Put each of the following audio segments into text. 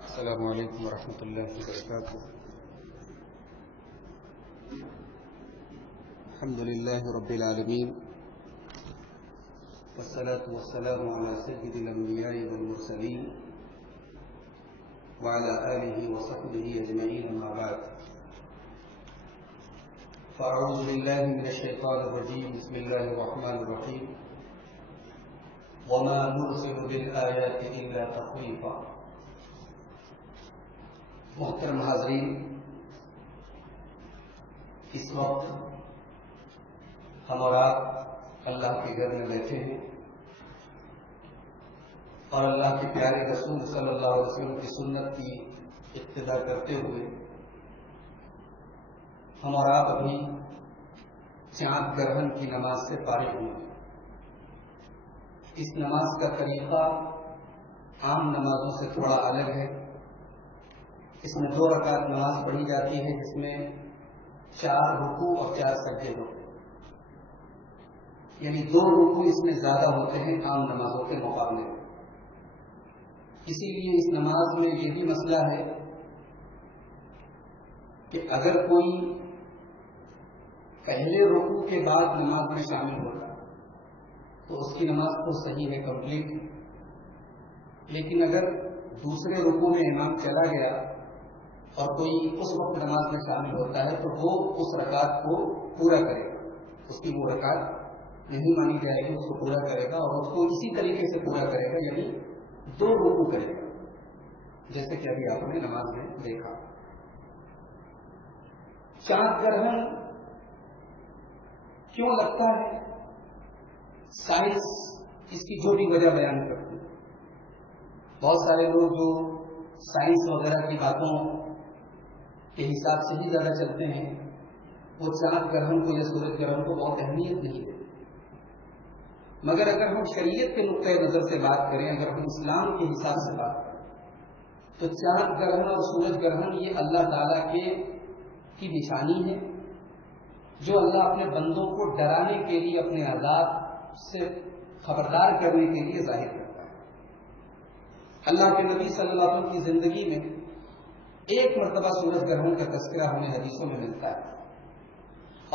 السلام علیکم ورحمۃ اللہ وبرکاتہ. الحمد للہ رب العالمین والصلاة والسلام على سيد الأنبياء والمرسلين وعلى آله وصحبه أجمعين أما بعد. فأعوذ بالله من الشيطان الرجيم. بسم الله الرحمن الرحيم. وما نرسل بالآيات إلا تخويفا. محترم حاضرین، اس وقت ہم اور آپ اللہ کے گھر میں بیٹھے ہیں اور اللہ کے پیارے رسول صلی اللہ علیہ وسلم کی سنت کی اقتدا کرتے ہوئے ہم اور آپ ابھی چاند گرہن کی نماز سے فارغ ہوئے. اس نماز کا طریقہ عام نمازوں سے تھوڑا الگ ہے. اس میں 2 رکعت نماز پڑھی جاتی ہے جس میں 4 رکوع اور 4 سجدے ہوتے ہیں، یعنی 2 رکوع اس میں زیادہ ہوتے ہیں عام نمازوں کے مقابلے میں. اسی لیے اس نماز میں یہ بھی مسئلہ ہے کہ اگر کوئی پہلے رکوع کے بعد نماز میں شامل ہوگا تو اس کی نماز تو صحیح ہے، کمپلیٹ. لیکن اگر دوسرے رکوع میں امام چلا گیا اور کوئی اس وقت نماز میں شامل ہوتا ہے تو وہ اس رکعت کو پورا کرے گا. اس کی وہ رکعت نہیں مانی جائے گی، اس کو پورا کرے گا اور اس کو اسی طریقے سے پورا کرے گا، یعنی 2 رکوع کرے گا، جیسے کہ ابھی آپ نے نماز میں دیکھا. چاند گرہن کیوں لگتا ہے؟ سائنس اس کی جو بھی وجہ بیان کرتی ہے. بہت سارے لوگ جو سائنس وغیرہ کی باتوں کے حساب سے ہی زیادہ چلتے ہیں وہ چاند گرہن کو یا سورج گرہن کو بہت اہمیت نہیں دیتے. مگر اگر ہم شریعت کے نقطۂ نظر سے بات کریں، اگر ہم اسلام کے حساب سے بات کریں تو چاند گرہن اور سورج گرہن یہ اللہ تعالیٰ کی نشانی ہے جو اللہ اپنے بندوں کو ڈرانے کے لیے، اپنے عذاب سے خبردار کرنے کے لیے ظاہر کرتا ہے. اللہ کے نبی صلی اللہ علیہ وسلم کی زندگی میں ایک مرتبہ سورج گرہن کا تذکرہ ہمیں حدیثوں میں ملتا ہے،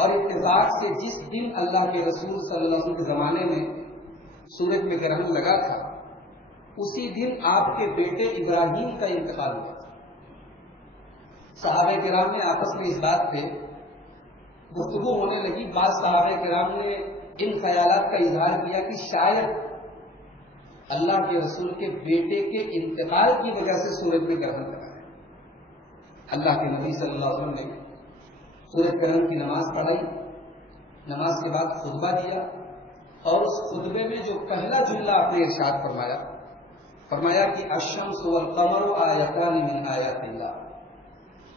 اور اتفاق سے جس دن اللہ کے رسول صلی اللہ علیہ وسلم کے زمانے میں سورج میں گرہن لگا تھا اسی دن آپ کے بیٹے ابراہیم کا انتقال ہوا تھا. صحابہ کرام نے آپس میں اس بات پہ گفتگو ہونے لگی. بعض صحابہ کرام نے ان خیالات کا اظہار کیا کہ شاید اللہ کے رسول کے بیٹے کے انتقال کی وجہ سے سورج میں گرہن لگا ہے. اللہ کے نبی صلی اللہ علیہ وسلم نے سورج گرہن کی نماز پڑھائی، نماز کے بعد خطبہ دیا اور اس خطبے میں جو پہلا جملہ آپ نے ارشاد فرمایا کہ الشمس والقمر آیتان من آیات اللہ.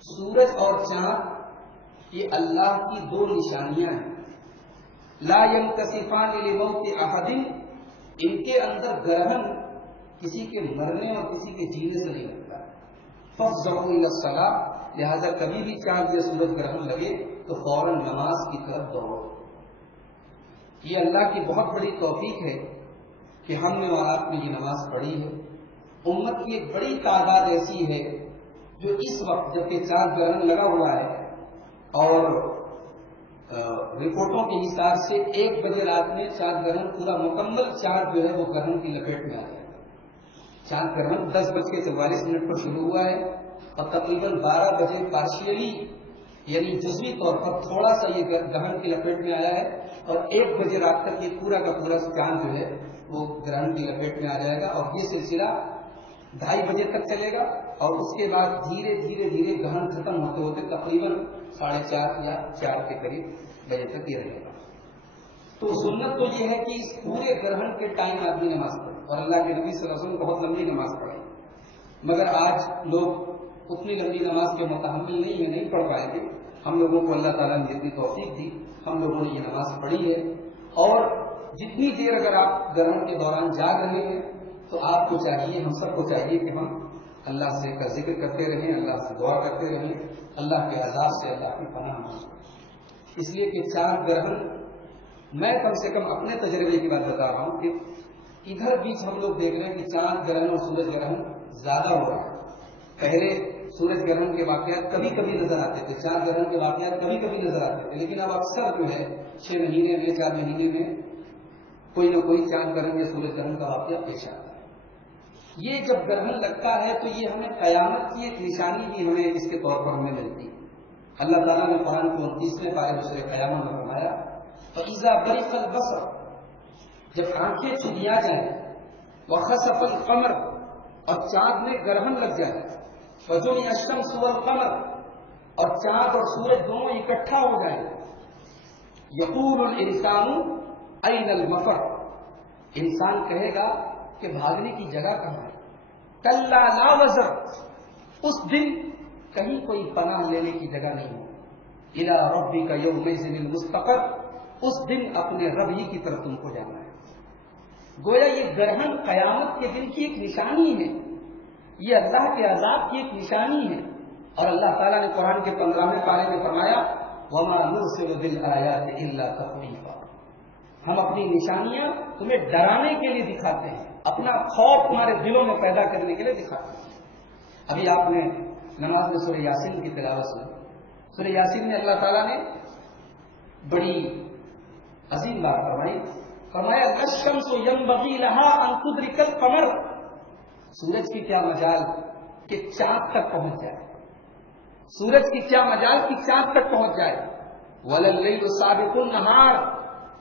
سورج اور چاند یہ اللہ کی 2 نشانیاں ہیں. لا ينکسفان لموت احد، ان کے اندر گرہن کسی کے مرنے اور کسی کے جینے سے نہیں لگتا ہے. فافزعوا الى الصلاۃ، لہذا کبھی بھی چاند یا سورج گرہن لگے تو فوراً نماز کی طرف دوڑو. یہ اللہ کی بہت بڑی توفیق ہے کہ ہم نے اور آپ نے یہ نماز پڑھی ہے. امت کی ایک بڑی تعداد ایسی ہے جو اس وقت جبکہ چاند گرہن لگا ہوا ہے اور رپورٹوں کے حساب سے 1 بجے رات میں چاند گرہن پورا مکمل چاند جو ہے وہ گرہن کی لپیٹ میں آ جائے گا. چاند گرہن 10:44 پر شروع ہوا ہے اور تقریباً 12 بجے پارشیلی یعنی جزوی طور پر تھوڑا سا یہ گرہن کی لپیٹ میں آیا ہے اور 1 بجے رات تک یہ پورا کا پورا چاند جو ہے وہ گرہن کی لپیٹ میں آ جائے گا اور یہ سلسلہ 2:30 بجے تک چلے گا اور اس کے بعد دھیرے دھیرے گرہن ختم ہوتے ہوتے تقریباً 4:30 یا 4 کے قریب بجے تک یہ رہے گا. تو سنت تو یہ ہے کہ اس پورے گرہن کے ٹائم آدمی نماز پڑھے اور اللہ کے نبی صلی اللہ علیہ وسلم بہت لمبی نماز پڑھے. مگر آج لوگ اتنی لمبی نماز کے متحمل نہیں پڑھ پائیں گے. ہم لوگوں کو اللہ تعالیٰ نے جتنی توفیق دی ہم لوگوں نے یہ نماز پڑھی ہے. اور جتنی دیر اگر آپ گرہن کے دوران جاگ رہے ہیں تو آپ کو چاہیے، ہم سب کو چاہیے کہ ہم اللہ سے کا ذکر کرتے رہیں، اللہ سے دعا کرتے رہیں، اللہ کے عذاب سے اللہ کی پناہ مانگیں۔ اس لیے کہ چاند گرہن، میں کم سے کم اپنے تجربے کی بات بتا رہا ہوں کہ ادھر بیچ ہم لوگ دیکھ رہے ہیں کہ چاند گرہن اور سورج گرہن زیادہ ہو رہا ہے۔ پہلے سورج گرہن کے واقعات کبھی کبھی نظر آتے تھے، چاند گرہن کے واقعات کبھی کبھی نظر آتے تھے، لیکن اب اکثر جو ہے 6 مہینے میں 4 مہینے میں کوئی نہ کوئی چاند گرہن یا سورج گرہن کا واقعہ پیش آتا ہے۔ یہ جب گرہن لگتا ہے تو یہ ہمیں قیامت کی ایک نشانی بھی ہمیں اس کے طور پر ہمیں ملتی ہے۔ اللہ تعالیٰ نے قرآن کو 29ویں پارے سورہ قیامت میں فرمایا فَإِذَا بَرِقَ الْبَصَرُ، جب آنکھیں چلیا جائیں، وَخَسَفَ الْقَمَرُ، اور چاند میں گرہن لگ جائے، وَجُمِعَ الشَّمْسُ وَالْقَمَرُ، اور چاند اور سورج دونوں اکٹھا ہو جائیں، يَقُولُ الْإِنسَانُ أَيْنَ الْمَفَرُ، انسان کہے گا کہ بھاگنے کی جگہ کہاں ہے؟ كَلَّا لَا وَزَرَ، اس دن کہیں کوئی پناہ لینے کی جگہ نہیں ہو، إِلَىٰ رَبِّكَ يَوْمَئِذٍ الْمُسْتَقَرُّ، اس دن اپنے رب ہی کی طرف تم کو جانا ہے۔ گویا یہ گرہن قیامت کے دن کی ایک نشانی ہے، یہ اللہ کے عذاب کی ایک نشانی ہے، اور اللہ تعالیٰ نے قرآن کے 15ویں پارے میں فرمایا وَمَا نُرْسِلُ بِالْآيَاتِ إِلَّا تَخْوِيفًا، ہم اپنی نشانیاں تمہیں ڈرانے کے لیے دکھاتے ہیں، اپنا خوف تمہارے دلوں میں پیدا کرنے کے لیے دکھاتے ہیں۔ ابھی آپ نے نماز میں سورہ یاسین کی تلاوت سنی، سورہ یاسین میں اللہ تعالیٰ نے بڑی عظیم بات فرمایا الشمس ينبغي لها ان تدرك القمر، سورج کی کیا مجال کہ چاند تک پہنچ جائے، سورج کی کیا مجال کہ چاند تک پہنچ جائے، وَلَلَّيْلُ سَابِقُ النَّهَارِ،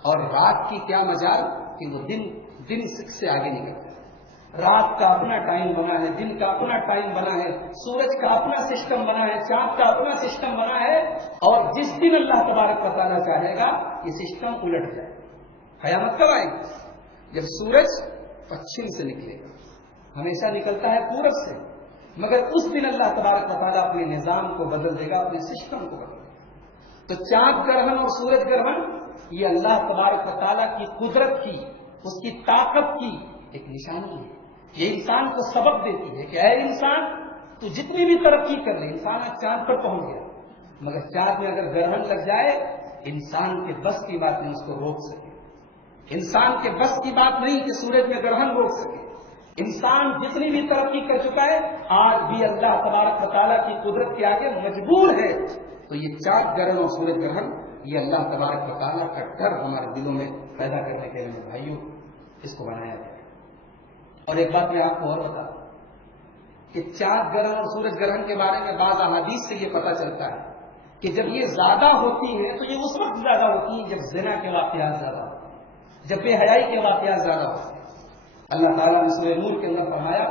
اور رات کی کیا مجال کہ وہ دن سے آگے نکل جائے۔ رات کا اپنا ٹائم بنا ہے، دن کا اپنا ٹائم بنا ہے، سورج کا اپنا سسٹم بنا ہے، چاند کا اپنا سسٹم بنا ہے، اور جس دن اللہ تبارک و تعالیٰ چاہے گا یہ سسٹم الٹ جائے۔ قیامت کب آئے گی؟ جب سورج پچھم سے نکلے گا، ہمیشہ نکلتا ہے پورب سے، مگر اس دن اللہ تبارک و تعالیٰ اپنے نظام کو بدل دے گا، اپنے سسٹم کو بدل دے گا۔ تو چاند گرہن اور سورج گرہن یہ اللہ تبارک و تعالیٰ کی قدرت کی، اس کی طاقت کی ایک نشانی ہے۔ یہ انسان کو سبق دیتی ہے کہ اے انسان تو جتنی بھی ترقی کر لے، انسان آج چاند پر پہنچ گیا، مگر چاند میں اگر گرہن لگ جائے انسان کے بس کی بات نہیں اس کو روک سکے، انسان کے بس کی بات نہیں کہ سورج میں گرہن روک سکے۔ انسان جتنی بھی ترقی کر چکا ہے آج بھی اللہ تبارک و تعالیٰ کی قدرت کے آگے مجبور ہے۔ تو یہ چاند گرہن اور سورج گرہن یہ اللہ تبارک و تعالیٰ کا ڈر ہمارے دلوں میں پیدا کرنے کے لیے بھائیوں اس کو بنایا گیا۔ اور ایک بات میں آپ کو اور بتا کہ چاند گرہن اور سورج گرہن کے بارے میں بعض احادیث سے یہ پتہ چلتا ہے کہ جب یہ زیادہ ہوتی ہیں تو یہ اس وقت زیادہ ہوتی ہیں جب زنا کے واقعات زیادہ ہوتے ہیں، جب بے حیائی کے واقعات زیادہ ہوتے ہیں۔ اللہ تعالیٰ نے سورہ نور کے اندر فرمایا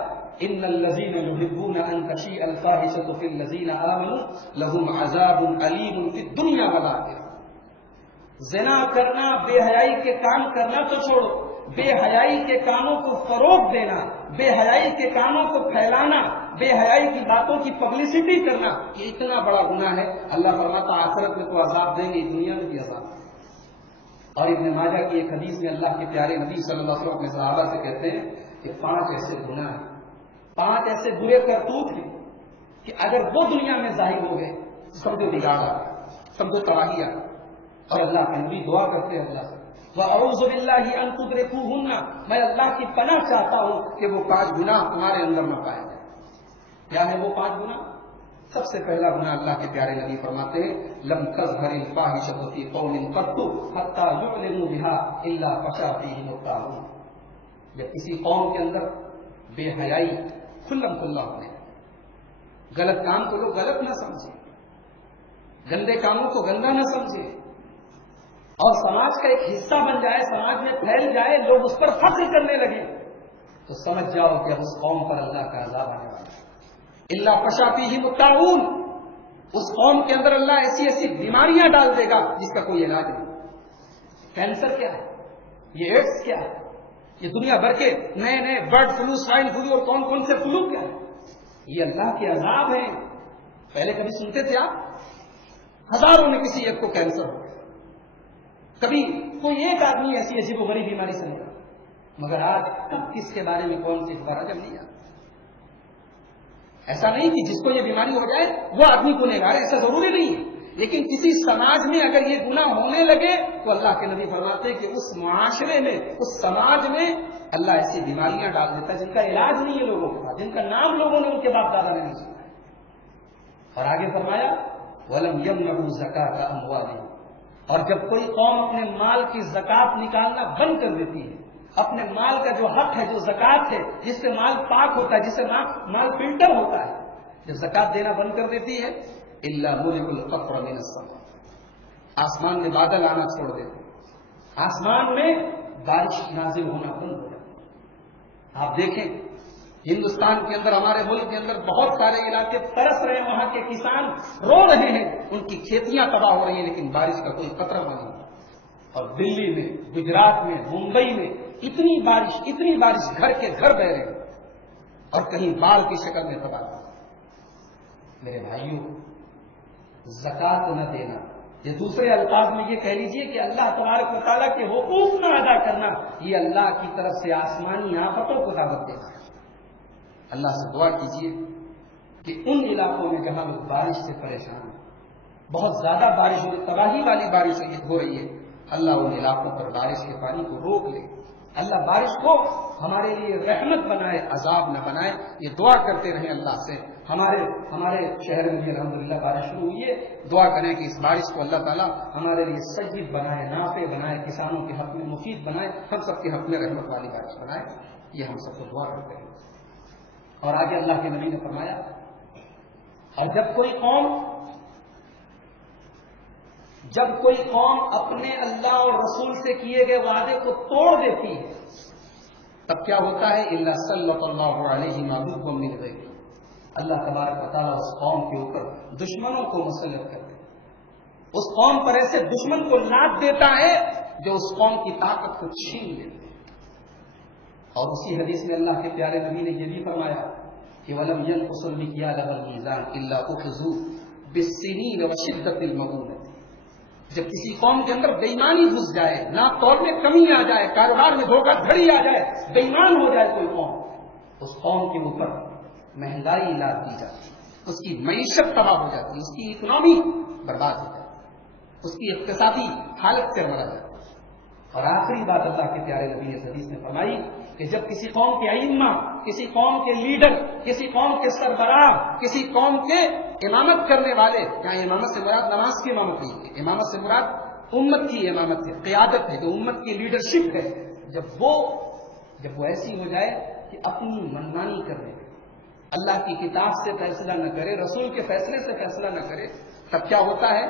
ان الذين يحبون ان تشيع الفاحشة في الذين آمنوا لهم عذاب أليم في الدنيا والآخرة۔ زنا کرنا، بے حیائی کے کام کرنا تو چھوڑو، بے حیائی کے کاموں کو فروغ دینا، بے حیائی کے کاموں کو پھیلانا، بے حیائی کی باتوں کی پبلسٹی کرنا، یہ اتنا بڑا گناہ ہے۔ اللہ فرماتا آخرت میں تو عذاب دیں گے، دنیا میں بھی عذاب دیں گے۔ اور ابن ماجہ کی ایک حدیث میں اللہ کے پیارے نبی صلی اللہ علیہ وسلم اپنے صحابہ سے کہتے ہیں کہ 5 ایسے گناہ ہیں، 5 ایسے برے کرتوت ہیں کہ اگر وہ دنیا میں ظاہر ہو گئے سمجھو بگاڑا، سمجھو تباہی آ۔ اور اللہ کے نبی دعا کرتے ہیں اللہ سے وَأَعُوذُ بِاللَّهِ أَن تُدْرِكُوهُنَّ، میں اللہ کی پناہ چاہتا ہوں کہ وہ 5 گناہ تمہارے اندر نہ پائے جائیں۔ کیا ہے وہ 5 گناہ؟ سب سے پہلا گناہ اللہ کے پیارے نبی فرماتے ہیں لم تظہر الفاحشۃ فی قوم قط حتی یعلنوا بها الا فشا فیہم الطاعون، جب کسی قوم کے اندر بے حیائی کھلم کھلا ہونے، غلط کام کو لوگ غلط نہ سمجھیں، گندے کاموں کو گندا نہ سمجھیں، اور سماج کا ایک حصہ بن جائے، سماج میں پھیل جائے، لوگ اس پر فخر کرنے لگے، تو سمجھ جاؤ کہ اب اس قوم پر اللہ کا عذاب آنے والا ہے۔ اللہ فشا فیہم الطاعون، اس قوم کے اندر اللہ ایسی ایسی بیماریاں ڈال دے گا جس کا کوئی علاج نہیں۔ کینسر کیا ہے؟ یہ ایڈس کیا ہے؟ یہ دنیا بھر کے نئے نئے برڈ فلو، سوائن فلو اور کون کون سے فلو کیا ہے؟ یہ اللہ کے عذاب ہیں۔ پہلے کبھی سنتے تھے آپ ہزاروں میں کسی ایک کو کینسر ہو گیا، کبھی کوئی ایک آدمی ایسی عجیب و غریب بیماری سے نکلا، مگر آج کب کس کے بارے میں کون سی خبر عجب نہیں آتی۔ ایسا نہیں کہ جس کو یہ بیماری ہو جائے وہ آدمی گنہگار ہے، ایسا ضروری نہیں ہے، لیکن کسی سماج میں اگر یہ گناہ ہونے لگے تو اللہ کے نبی فرماتے ہیں کہ اس معاشرے میں، اس سماج میں اللہ ایسی بیماریاں ڈال دیتا ہے جن کا علاج نہیں ہے لوگوں کے پاس، جن کا نام لوگوں نے ان کے باپ دادا نے نہیں سنا ہے۔ اور آگے فرمایا وَلَمْ يَمْنَعُوا زَكَاةَ أَمْوَالِهِمْ، اور جب کوئی قوم اپنے مال کی زکات نکالنا بند کر دیتی ہے، اپنے مال کا جو حق ہے، جو زکات ہے، جس سے مال پاک ہوتا ہے، جس سے مال فلٹر ہوتا ہے، جب زکات دینا بند کر دیتی ہے إِلَّا مُلِئُ الْقَطْرَ مِنَ السَّمَاءِ، آسمان میں بادل آنا چھوڑ دیتے، آسمان میں بارش نازل ہونا بند ہو جاتی۔ آپ دیکھیں ہندوستان کے اندر، ہمارے ملک کے اندر بہت سارے علاقے ترس رہے ہیں، وہاں کے کسان رو رہے ہیں، ان کی کھیتیاں تباہ ہو رہی ہیں، لیکن بارش کا کوئی قطرہ نہیں۔ اور دلی میں، گجرات میں، ممبئی میں اتنی بارش گھر کے گھر بہ رہے ہیں، اور کہیں بال کی شکل میں تباہ۔ میرے بھائیوں، زکات نہ دینا، یہ دوسرے الفاظ میں یہ کہہ لیجئے کہ اللہ تبارک و تعالیٰ کے حقوق نہ ادا کرنا، یہ اللہ کی طرف سے آسمانی آفتوں کو دعوت دینا ہے۔ اللہ سے دعا کیجئے کہ ان علاقوں میں جہاں لوگ بارش سے پریشان ہیں، بہت زیادہ بارش ہوئی، تباہی والی بارش ہو رہی ہے، اللہ ان علاقوں پر بارش کے پانی کو روک لے، اللہ بارش کو ہمارے لیے رحمت بنائے، عذاب نہ بنائے۔ یہ دعا کرتے رہیں اللہ سے۔ ہمارے شہر میں بھی الحمدللہ بارش شروع ہوئی ہے، دعا کریں کہ اس بارش کو اللہ تعالیٰ ہمارے لیے سجید بنائے، نافع بنائے، کسانوں کے حق میں مفید بنائے، ہم سب کے حق میں رحمت والی بارش بنائے۔ یہ ہم سب کو دعا کرتے ہیں۔ اور آگے اللہ کے نبی نے فرمایا، اور جب کوئی قوم اپنے اللہ اور رسول سے کیے گئے وعدے کو توڑ دیتی ہے، تب کیا ہوتا ہے؟ الا سلط اللہ علیہم عدوا من غیرہ، اللہ تبارک و تعالیٰ اس قوم کے اوپر دشمنوں کو مسلط کر دیتا ہے، اس قوم پر ایسے دشمن کو لاد دیتا ہے جو اس قوم کی طاقت کو چھین لیتے ہیں۔ اور اسی حدیث میں اللہ کے پیارے نبی نے یہ بھی فرمایا کہ وَلَمْ يَنْقُصُ الْمِكْيَالَ وَالْمِيزَانَ إِلَّا أُخِذُوا بِالسِّنِينَ وَشِدَّةِ الْمَؤُونَةِ، جب کسی قوم کے اندر بے ایمانی گھس جائے، ناپ تول میں کمی آ جائے، کاروبار میں دھوکہ دھڑی آ جائے، بے ایمان ہو جائے کوئی قوم، اس قوم کے اوپر مہنگائی لاد دی جاتی ہے، اس کی معیشت تباہ ہو جاتی ہے، اس کی اکنامی برباد ہو جاتی ہے، اس کی اقتصادی حالت سے مرا جاتی ہے۔ اور آخری بات اللہ کے پیارے نبی نے حدیث میں فرمائی کہ جب کسی قوم کے ائمہ، کسی قوم کے لیڈر، کسی قوم کے سربراہ، کسی قوم کے امامت کرنے والے، یہاں امامت سے مراد نماز کی امامت نہیں ہے، امامت سے مراد امت کی امامت ہے، قیادت ہے، جو امت کی لیڈرشپ ہے، جب وہ ایسی ہو جائے کہ اپنی منمانی کرنے لگے، اللہ کی کتاب سے فیصلہ نہ کرے، رسول کے فیصلے سے فیصلہ نہ کرے، تب کیا ہوتا ہے؟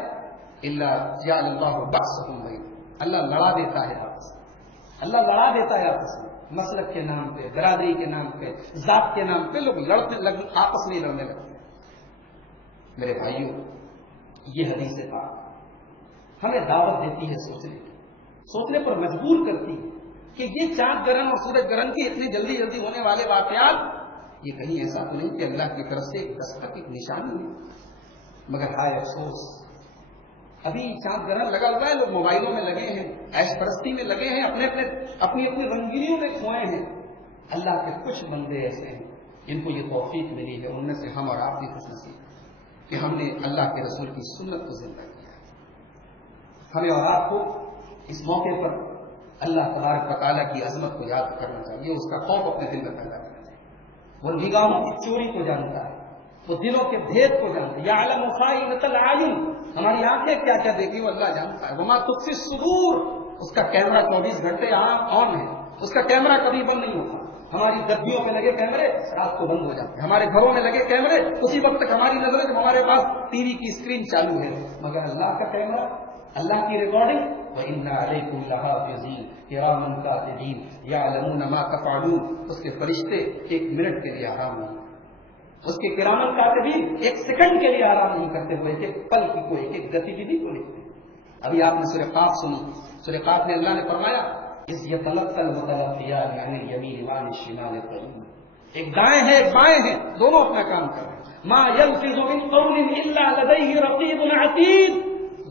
الا جعل اللہ بأسهم بینہم، اللہ لڑا دیتا ہے آپس، اللہ لڑا دیتا ہے آپس میں، مسلک کے نام پہ، برادری کے نام پہ، ذات کے نام پہ لوگ آپس میں لڑنے لگتے ہیں۔ میرے بھائیوں، یہ حدیث پاک ہمیں دعوت دیتی ہے سوچنے پر مجبور کرتی ہے کہ یہ چاند گرہن اور سورج گرہن کے اتنے جلدی ہونے والے واقعات، یہ کہیں ایسا تو نہیں کہ اللہ کی طرف سے ایک دستک، ایک نشانی ہے؟ مگر ہائے افسوس، ابھی چاند گرہن لگا ہوا ہے، لوگ موبائلوں میں لگے ہیں، عیش پرستی میں لگے ہیں، اپنی رنگینیوں میں کھوئے ہیں۔ اللہ کے کچھ بندے ایسے ہیں جن کو یہ توفیق ملی ہے، ان میں سے ہم اور آپ بھی خوش نصیب ہیں کہ ہم نے اللہ کے رسول کی سنت کو زندہ کیا ہے۔ ہمیں اور آپ کو اس موقع پر اللہ تبارک و تعالیٰ کی عظمت کو یاد کرنا چاہیے، اس کا خوف اپنے دل میں پیدا کرنا چاہیے۔ وہ نگاہوں کی چوری کو جانتا ہے، وہ دلوں کے بھید کو جانتا ہے۔ یعلم خائنۃ الاعین، ہماری آنکھیں کیا کیا دیکھی وہ اللہ جانتا ہے۔ وما تخفی الصدور، اس کا کیمرہ 24 گھنٹے آن ہے، اس کا کیمرہ کبھی بند نہیں ہوتا۔ ہماری گدیوں میں لگے کیمرے رات کو بند ہو جاتے ہیں، ہمارے گھروں میں لگے کیمرے اسی وقت تک ہماری نظریں جب ہمارے پاس ٹی وی کی اسکرین چالو ہے، مگر اللہ کا کیمرہ، اللہ کی ریکارڈنگ، وَإِنَّ عَلَيْكُمْ لَحَافِظِينَ كِرَامًا كَاتِبِينَ يَعْلَمُونَ مَا تَفْعَلُونَ، اس کے فرشتے ایک منٹ کے لیے آرام نہیں، اس کے کرامن کاتبین ایک سیکنڈ کے لیے آرام نہیں کرتے ہوئے، ایک پل کی کوئی ایک گتیویدھی کو لکھتے ہیں۔ ابھی آپ نے سورہ قاف سنی، سورہ قاف میں اللہ نے فرمایا اس يتلقى المتلقيان عن اليمين وعن الشمال قعيد، ایک دائیں ہیں ایک بائیں ہیں، دونوں اپنا کام کر رہے ہیں۔ ما يلفظ من قول الا لديه رقيب عتيد،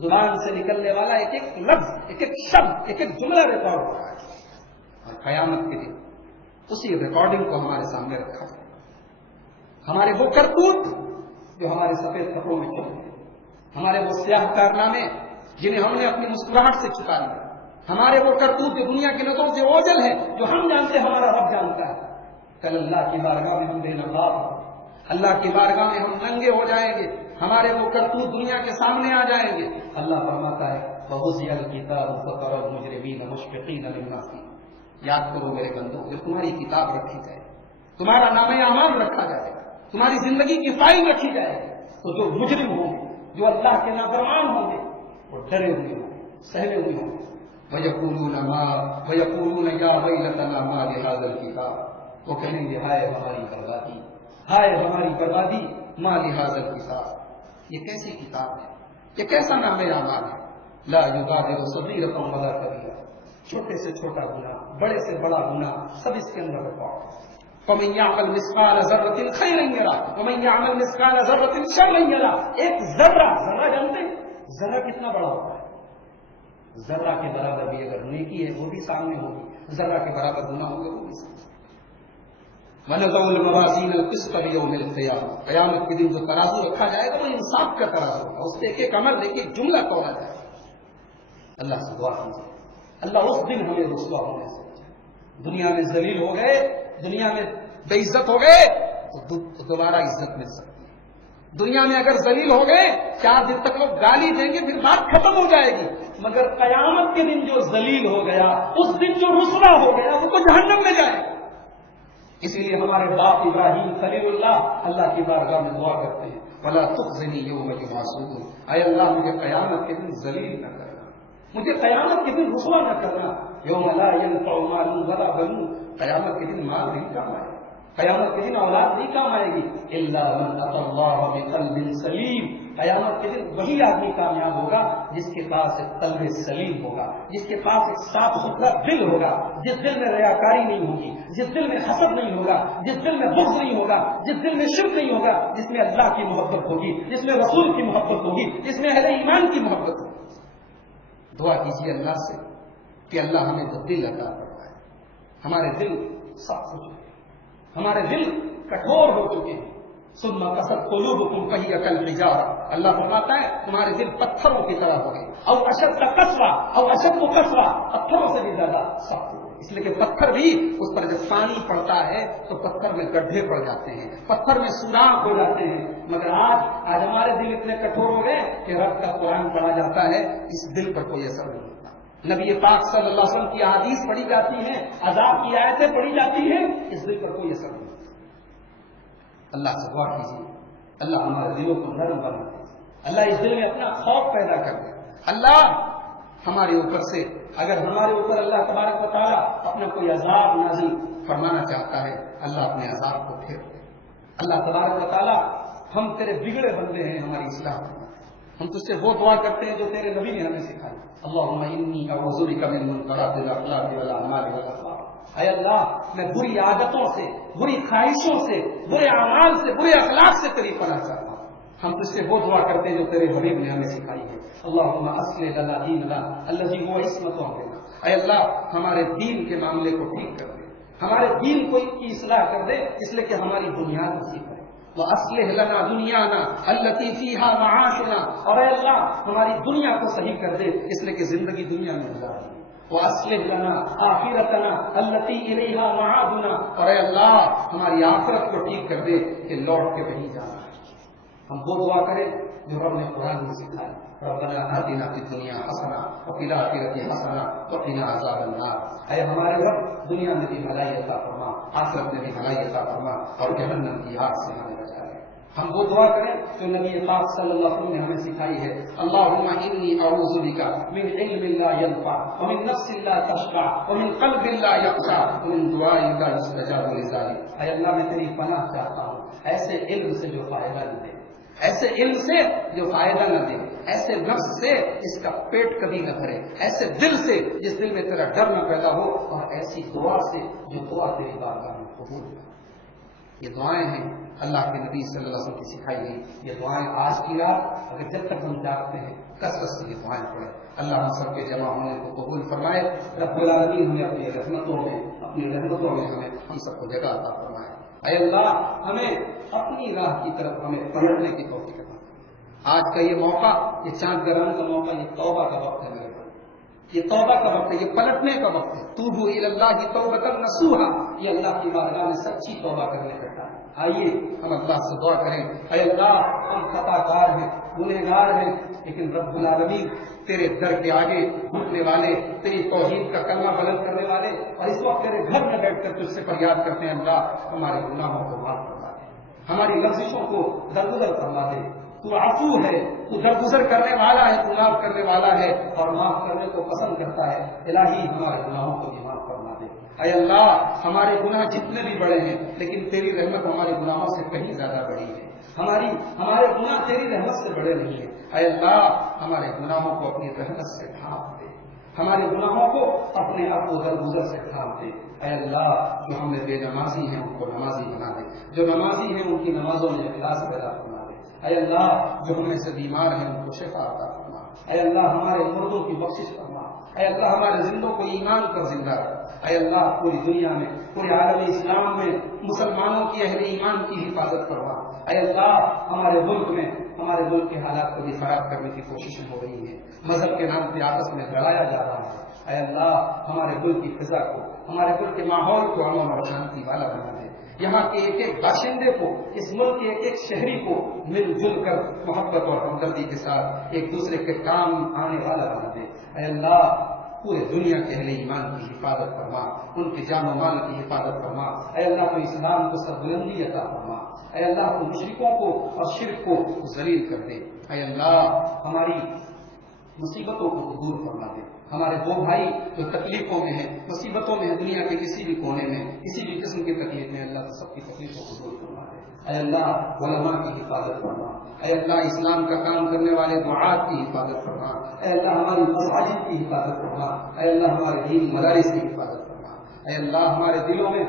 زبان سے نکلنے والا ایک ایک لفظ، ایک ایک شبد، ایک ایک جملہ ریکارڈ ہو رہا ہے، اور قیامت کے دن اسی ریکارڈنگ کو ہمارے سامنے رکھا ہے۔ ہمارے وہ کرتوت جو ہمارے سفید کپڑوں میں چھپے ہیں، ہمارے وہ سیاہ کارنامے جنہیں ہم نے اپنی مسکراہٹ سے چھپا لیا، ہمارے وہ کرتوت جو دنیا کی نظروں سے اوجھل ہے، جو ہم جانتے ہیں ہمارا رب جانتا ہے. کل اللہ کی بارگاہ میں ہم بے نقاب، اللہ کی بارگاہ میں ہم ننگے ہو جائیں گے، ہمارے وہ کرتوت دنیا کے سامنے آ جائیں گے. اللہ فرماتا ہے وَوُضِعَ الْكِتَابُ فَتَرَى الْمُجْرِمِينَ مُشْفِقِينَ مِمَّا فِيهِ. یاد کرو میرے بندو، جب تمہاری کتاب رکھی جائے، تمہارا نامہ اعمال رکھا جائے، تمہاری زندگی کی فائل رکھی جائے، تو جو مجرم ہوں گے، جو اللہ کے نافرمان ہوں گے، وہ ڈرے ہوئے ہوں گے، سہمے ہوئے ہوں گے. وَيَقُولُونَ يَا وَيْلَتَنَا مَا لِهَذَا الْكِتَابِ. وہ کہیں گے ہائے ہماری بربادی، ہائے ہماری بربادی، ما لِهَذَا الْكِتَابِ. یہ کیسی کتاب ہے، یہ کیسا نام اعمال ہے. لا يغادر صغيرة ولا كبيرة. چھوٹے سے چھوٹا گناہ، بڑے سے بڑا گناہ، سب اس کے اندر ریکارڈ ہے. فَمَن يَعْمَلْ مِثْقَالَ ذَرَّةٍ خَيْرًا يَرَهُ وَمَن يَعْمَلْ مِثْقَالَ ذَرَّةٍ شَرًّا يَرَهُ. ایک ذرہ جانتے ہیں ذرہ کتنا بڑا ہوتا ہے؟ ذرہ کے برابر بھی اگر نیکی ہے وہ بھی سامنے ہوگی، ذرہ کے برابر گناہ ہوگا وہ بھی سامنے. وَنَضَعُ الْمَوَازِينَ الْقِسْطَ لِيَوْمِ الْقِيَامَةِ. قیامت کے دن جو ترازو رکھا جائے گا وہ انصاف کا ترازو ہوگا، اس سے ایک ایک عمل ایک ایک جملہ توڑا جائے گا. اللہ سے دعا کیجیے اللہ اس دن ہمیں رسوا ہونے سے بچائے. دنیا میں ذلیل ہو گئے، دنیا میں بے عزت ہو گئے تو دوبارہ عزت مل سکتی ہے. دنیا میں اگر ذلیل ہو گئے 4 دن تک لوگ گالی دیں گے، پھر بات ختم ہو جائے گی. مگر قیامت کے دن جو ذلیل ہو گیا، اس دن جو رسوا ہو گیا، وہ تو جہنم میں جائے گا. اسی لیے ہمارے باپ ابراہیم خلیل اللہ کی بارگاہ میں دعا کرتے ہیں وَلَا تُخْزِنِي يَوْمَ يُبْعَثُونَ. اے اللہ مجھے قیامت کے دن ذلیل نہ کرنا، مجھے قیامت کے دن رسوا نہ کرنا. یوم لا ينفع مال ولا بنون. قیامت کے دن مال نہیں کام آئے گا، قیامت کے دن اولاد نہیں کام آئے گی. الا من اتى الله بقلب سلیم. قیامت کے دن وہی آدمی کامیاب ہوگا جس کے پاس ایک قلب سلیم ہوگا، جس کے پاس ایک صاف ستھرا دل ہوگا، جس دل میں ریاکاری نہیں ہوگی، جس دل میں حسد نہیں ہوگا، جس دل میں بغض نہیں ہوگا، جس دل میں شرک نہیں ہوگا، جس میں اللہ کی محبت ہوگی، جس میں رسول کی محبت ہوگی، جس میں اہل ایمان کی محبت ہوگی. دعا کیجیے اللہ سے کہ اللہ ہمیں تو دل عطا فرمائے. ہمارے دل سخت ہو چکے ہیں، ہمارے دل کٹھور ہو چکے ہیں. ثم قست قلوبکم فہی کالحجارہ. اللہ فرماتا ہے تمہارے دل پتھروں کی طرح ہو گئے. او اشد قسوہ، او اشد قسوہ، پتھروں سے بھی زیادہ سخت ہو گئے. اس لیے کہ پتھر بھی اس پر جب پانی پڑتا ہے تو پتھر میں گڈھے پڑ جاتے ہیں، پتھر میں سوراخ ہو جاتے ہیں. مگر آج ہمارے دل اتنے کٹھور ہو گئے کہ رب کا قرآن پڑھا جاتا ہے، اس دل پر کوئی اثر نہیں ہوتا. نبی پاک صلی اللہ علیہ وسلم کی احادیث پڑھی جاتی ہیں، عذاب کی آیتیں پڑھی جاتی ہیں، اس دل پر کوئی اثر نہیں ہوتا. اللہ سے دعا کیجیے اللہ ہمارے دلوں کو نرم بنا دے، اللہ اس دل میں اپنا خوف پیدا کر دے. اللہ ہمارے اوپر سے اگر ہمارے اوپر اللہ تبارک و تعالیٰ اپنا کوئی عذاب نازل فرمانا چاہتا ہے، اللہ اپنے عذاب کو پھیر دے. اللہ تبارک و تعالیٰ ہم تیرے بگڑے بندے ہیں، ہماری اصلاح کرنا. ہم تجھ سے وہ دعا کرتے ہیں جو تیرے نبی نے ہمیں سکھائی. اللہم انی اعوذ بک من منکرات الاخلاق والاعمال والاخلاق. اے اللہ میں بری عادتوں سے، بری خواہشوں سے، برے اعمال سے، برے اخلاق سے تیری پناہ چاہتا ہوں. ہم تجھ سے وہ دعا کرتے ہیں جو تیرے حبیب نے ہمیں سکھائی ہے. اللہم اصلح لنا دیننا الذی هو عصمت امرنا. اے اللہ ہمارے دین کے معاملے کو ٹھیک کر دے، ہمارے دین کو کی اصلاح کر دے، اس لیے کہ ہماری بنیاد اسی پر ہے. وَأَصْلِحْ لَنَا دُنْيَانَا الَّتِي فِيهَا مَعَاشُنَا. اور اے اللہ ہماری دنیا کو صحیح کر دے، اس لیے کہ زندگی دنیا میں گزارنی ہے. وَأَصْلِحْ لَنَا آخِرَتَنَا الَّتِي إِلَيْهَا مَعَادُنَا. اور اے اللہ ہماری آخرت کو ٹھیک کر دے کہ لوٹ کے وہیں جانا ہے. ہم وہ دعا کریں جو رب نے قرآن میں سکھائی. ربنا آتنا فی الدنیا حسنہ وفی الآخرۃ حسنہ وقنا عذاب النار. اے ہمارے رب دنیا میں بھی بھلائی عطا فرما، آخرت میں بھی بھلائی عطا فرما، اور جہنم کی آگ سے ہمیں بچا لے. ہم وہ دعا کریں جو نبی پاک صلی اللہ علیہ وسلم نے ہمیں سکھائی ہے. اللہم انی اعوذ بک من علم لا ينفع ومن نفس لا تشبع ومن قلب لا يخشع ومن دعاء لا يستجاب لذلك. اے اللہ میں تیری پناہ چاہتا ہوں ایسے علم سے جو فائدہ نہ دے، ایسے علم سے جو فائدہ نہ دے، ایسے نفس سے جس کا پیٹ کبھی نہ بھرے، ایسے دل سے جس دل میں تیرا ڈر نہ پیدا ہو، اور ایسی دعا سے جو دعا تیری بارگاہ میں قبول ہو. یہ دعائیں ہیں اللہ کے نبی صلی اللہ علیہ وسلم کی سکھائی گئی. یہ دعائیں آج کی رات اگر جب تک ہم جاگتے ہیں کثرت سے یہ دعائیں پڑھیں. اللہ ہم سب کے جمع ہونے کو قبول فرمائے. رب العالمین ہمیں اپنی رحمتوں میں ہمیں ہم سب کو جگہ عطا فرمائے. اے اللہ ہمیں اپنی راہ کی طرف ہمیں پلٹنے کی توفیق عطا فرما۔ آج کا یہ موقع، یہ چاند گرانے کا موقع، یہ توبہ کا وقت ہے میرے بھائی، یہ توبہ کا وقت ہے، یہ پلٹنے کا وقت ہے۔ توبوا الی اللہ توبۃ نصوحا، یہ اللہ کی بارگاہ میں سچی توبہ کرنے کا ٹائم۔ آئیے ہم اللہ سے دعا کریں، اے اللہ ہم خطا کار ہیں، گنہگار ہیں، لیکن رب العالمین تیرے در کے آگے جھکنے والے، تیری توحید کا کلمہ بلند کرنے والے، اور اس وقت تیرے گھر میں بیٹھ کر تجھ سے فریاد کرتے ہیں، اللہ ہمارے گناہوں کو معاف فرما دے، ہماری لفظشوں کو درگزر فرما دے۔ تو عفو ہے، تو درگزر کرنے والا ہے، تو معاف کرنے والا ہے، اور معاف کرنے کو پسند کرتا ہے۔ الہی ہمارے گناہوں کو بھی معاف فرما دے۔ اے اللہ ہمارے گناہ جتنے بھی بڑے ہیں، لیکن تیری رحمت ہمارے گناہوں سے کہیں زیادہ بڑی ہے، ہمارے گناہ تیری رحمت سے بڑے نہیں ہیں۔ اے اللہ ہمارے گناہوں کو اپنی رحمت سے ڈھانپ دے، ہمارے گناہوں کو اپنے عفو و درگزر سے ڈھانپ دے۔ اے اللہ جو ہم میں بے نمازی ہیں ان کو نمازی بنا دے، جو نمازی ہیں ان کی نمازوں میں اخلاص پیدا فرما دے۔ اے اللہ جو ہم میں سے بیمار ہیں ان کو شفا عطا فرما۔ اے اللہ ہمارے مردوں کی بخشش فرما۔ اے اللہ ہمارے زندوں کو ایمان پر زندہ رکھ۔ اے اللہ پوری دنیا میں، پورے عالم اسلام میں مسلمانوں کی، اہل ایمان کی حفاظت فرما۔ اے اللہ ہمارے ملک کے حالات کو بھی خراب کرنے کی کوششیں ہو رہی ہیں، مذہب کے نام پہ آپس میں لڑایا جا رہا ہے۔ اے اللہ ہمارے ملک کی فضا کو، ہمارے ملک کے ماحول کو امن اور شانتی والا بنا دے۔ یہاں کے ایک ایک باشندے کو، اس ملک کے ایک ایک شہری کو مل جل کر محبت اور ہمدردی کے ساتھ ایک دوسرے کے کام آنے والا بنا دے۔ اے اللہ پورے دنیا کے اہل ایمان کی حفاظت فرما، ان کے جان و مال کی حفاظت فرما۔ اے اللہ تو اسلام کو سربلندی عطا فرما۔ اے اللہ تو مشرکوں کو اور شرک کو ذلیل کر دے۔ اے اللہ ہماری مصیبتوں کو دور فرما دے۔ ہمارے وہ بھائی جو تکلیفوں میں ہیں، مصیبتوں میں ہیں، دنیا کے کسی بھی کونے میں، کسی بھی قسم کی تکلیف میں، اللہ سب کی تکلیفوں کو دور فرما دے۔ اے اللہ علماء کی حفاظت فرما۔ اے اللہ اسلام کا کام کرنے والے دعات کی حفاظت فرما۔ اے اللہ ہماری مساجد کی حفاظت فرما۔ اے اللہ ہمارے دین مدارس کی حفاظت فرما۔ اے اللہ ہمارے دلوں میں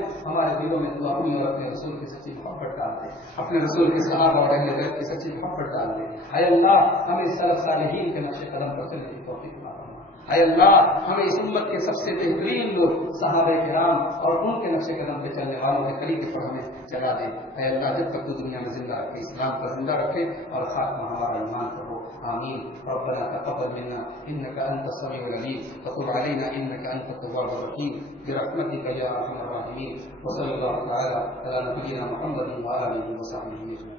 تو اپنی اور اپنے رسول کی سچی محبت ڈال دے، اپنے رسول کے صحابہ اور اہل بیت کی سچی محبت ڈال دے۔ اے اللہ ہمیں سلف صالحین کے نقش قدم پر چلنے کی توفیق عطا فرما۔ اے اللہ ہمیں اس امت کے سب سے بہترین لوگ صحابہ کرام اور ان کے نقش قدم پہ چلنے والوں کے طریقے پر ہمیں چلا دے۔ اے اللہ جب تک تو دنیا میں زندہ رکھے، اسلام پر زندہ رکھے اور خاتمہ ہمارا ایمان پر ہو۔ آمین۔ ربنا تقبل منا انك انت السميع العليم وتب علينا انك انت التواب الرحيم برحمتك يا ارحم الراحمين، وصلى الله تعالى على نبينا محمد وآله وصحبه اجمعين۔